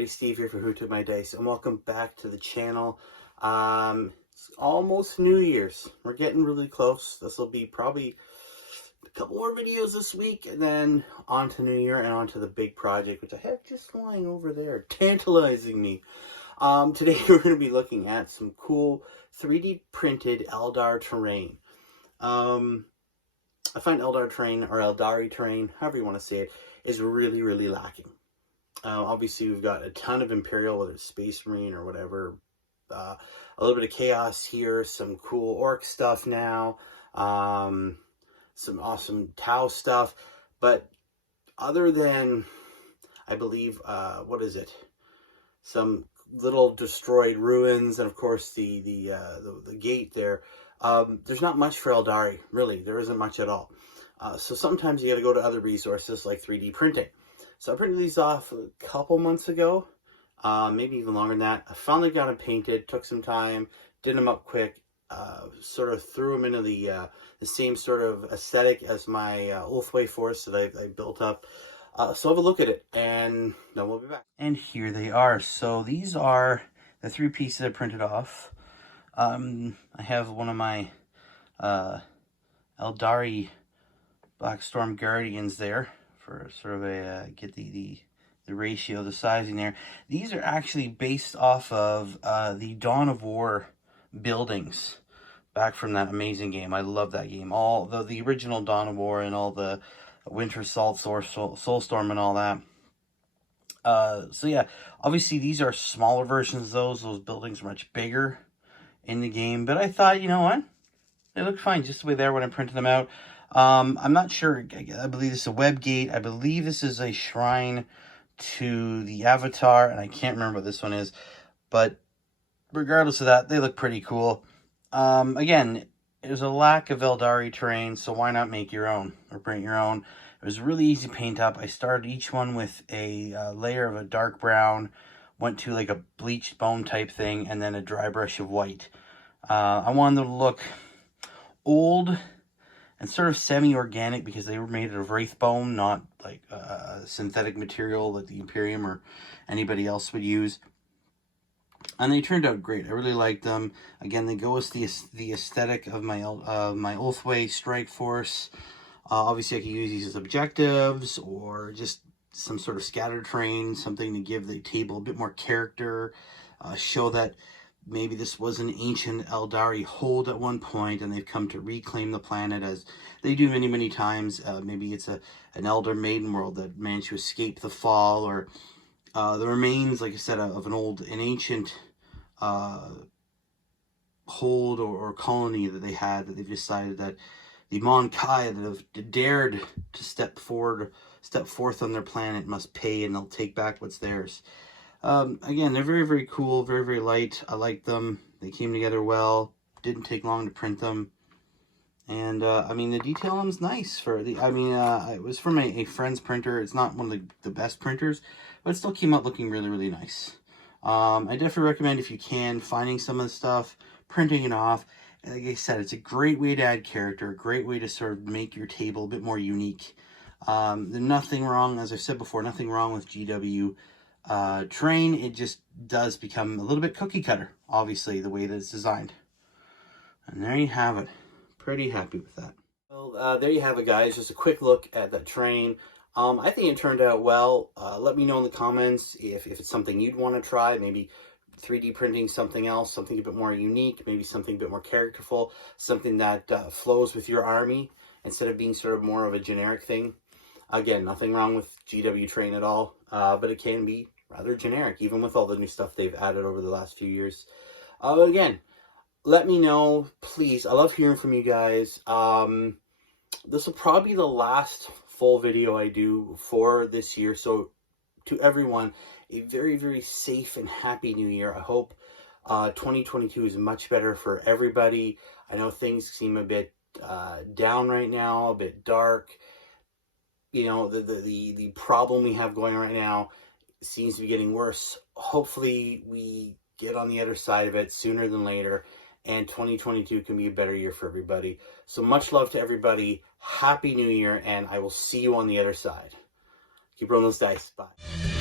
everybody, Steve here for Who Took My Dice, and welcome back to the channel. It's almost New Year's. We're getting really close. This will be probably a couple more videos this week, and then on to New Year and on to the big project, which I have just lying over there, tantalizing me. Today we're going to be looking at some cool 3D printed Aeldari terrain. I find Aeldari terrain, however you want to say it, is really, really lacking. Obviously, we've got a ton of Imperial, whether it's Space Marine or whatever. A little bit of Chaos here, some cool Orc stuff now, some awesome Tau stuff. But other than, I believe, what is it? Some little destroyed ruins, and of course the gate there. There's not much for Aeldari, really. There isn't much at all. So sometimes you got to go to other resources like 3D printing. So I printed these off a couple months ago, maybe even longer than that. I finally got them painted, took some time, did them up quick, sort of threw them into the same sort of aesthetic as my Ulthway Force that I built up. So have a look at it, and then we'll be back. And here they are. So these are the three pieces I printed off. I have one of my Aeldari Blackstorm Guardians there for sort of a get the ratio, the sizing there. These are actually based off of the Dawn of War buildings back from that amazing game. I love that game. All the original Dawn of War and all the Winter Assault, Soulstorm and all that. So yeah, obviously these are smaller versions of those. Those buildings are much bigger in the game, but I thought, you know what? They look fine just the way they are when I printed them out. I'm not sure. I believe this is a web gate. I believe this is a shrine to the Avatar, and I can't remember what this one is. But regardless of that, they look pretty cool. Again, there's a lack of Aeldari terrain, so why not make your own or print your own? It was really easy to paint up. I started each one with a layer of a dark brown, went to like a bleached bone type thing, and then a dry brush of white. I wanted them to look old and sort of semi-organic because they were made of wraith bone, not like synthetic material that the Imperium or anybody else would use. And they turned out great. I really liked them. Again, they go with the aesthetic of my Ulthway Strike Force. Obviously, I could use these as objectives or just some sort of scattered terrain, something to give the table a bit more character, show that maybe this was an ancient Aeldari hold at one point, and they've come to reclaim the planet as they do many, many times. Maybe it's an Elder Maiden world that managed to escape the fall, or the remains, like I said, of an ancient hold or colony that they had, that they've decided that the Mon Kai that have dared to step forth on their planet must pay, and they'll take back what's theirs. Again, they're very, very cool, very, very light. I like them. They came together well. Didn't take long to print them. And, I mean, the detail on them's nice. It was from a friend's printer. It's not one of the best printers, but it still came out looking really, really nice. I definitely recommend, if you can, finding some of the stuff, printing it off. And like I said, it's a great way to add character, a great way to sort of make your table a bit more unique. There's nothing wrong, as I've said before, nothing wrong with GW terrain. It just does become a little bit cookie cutter, obviously, the way that it's designed. And there you have it. Pretty happy with that. Well, there you have it, guys. Just a quick look at that terrain. I think it turned out well. Let me know in the comments if it's something you'd want to try. Maybe 3D printing something else, something a bit more unique, maybe something a bit more characterful, something that flows with your army instead of being sort of more of a generic thing. Again, nothing wrong with GW terrain at all, but it can be rather generic, even with all the new stuff they've added over the last few years. Again, let me know, please. I love hearing from you guys. This will probably be the last full video I do for this year, so to everyone, a very, very safe and happy new year. I hope 2022 is much better for everybody. I know things seem a bit down right now, a bit dark. You know, the problem we have going right now seems to be getting worse. Hopefully we get on the other side of it sooner than later, and 2022 can be a better year for everybody. So much love to everybody. Happy New Year, and I will see you on the other side. Keep rolling those dice. Bye.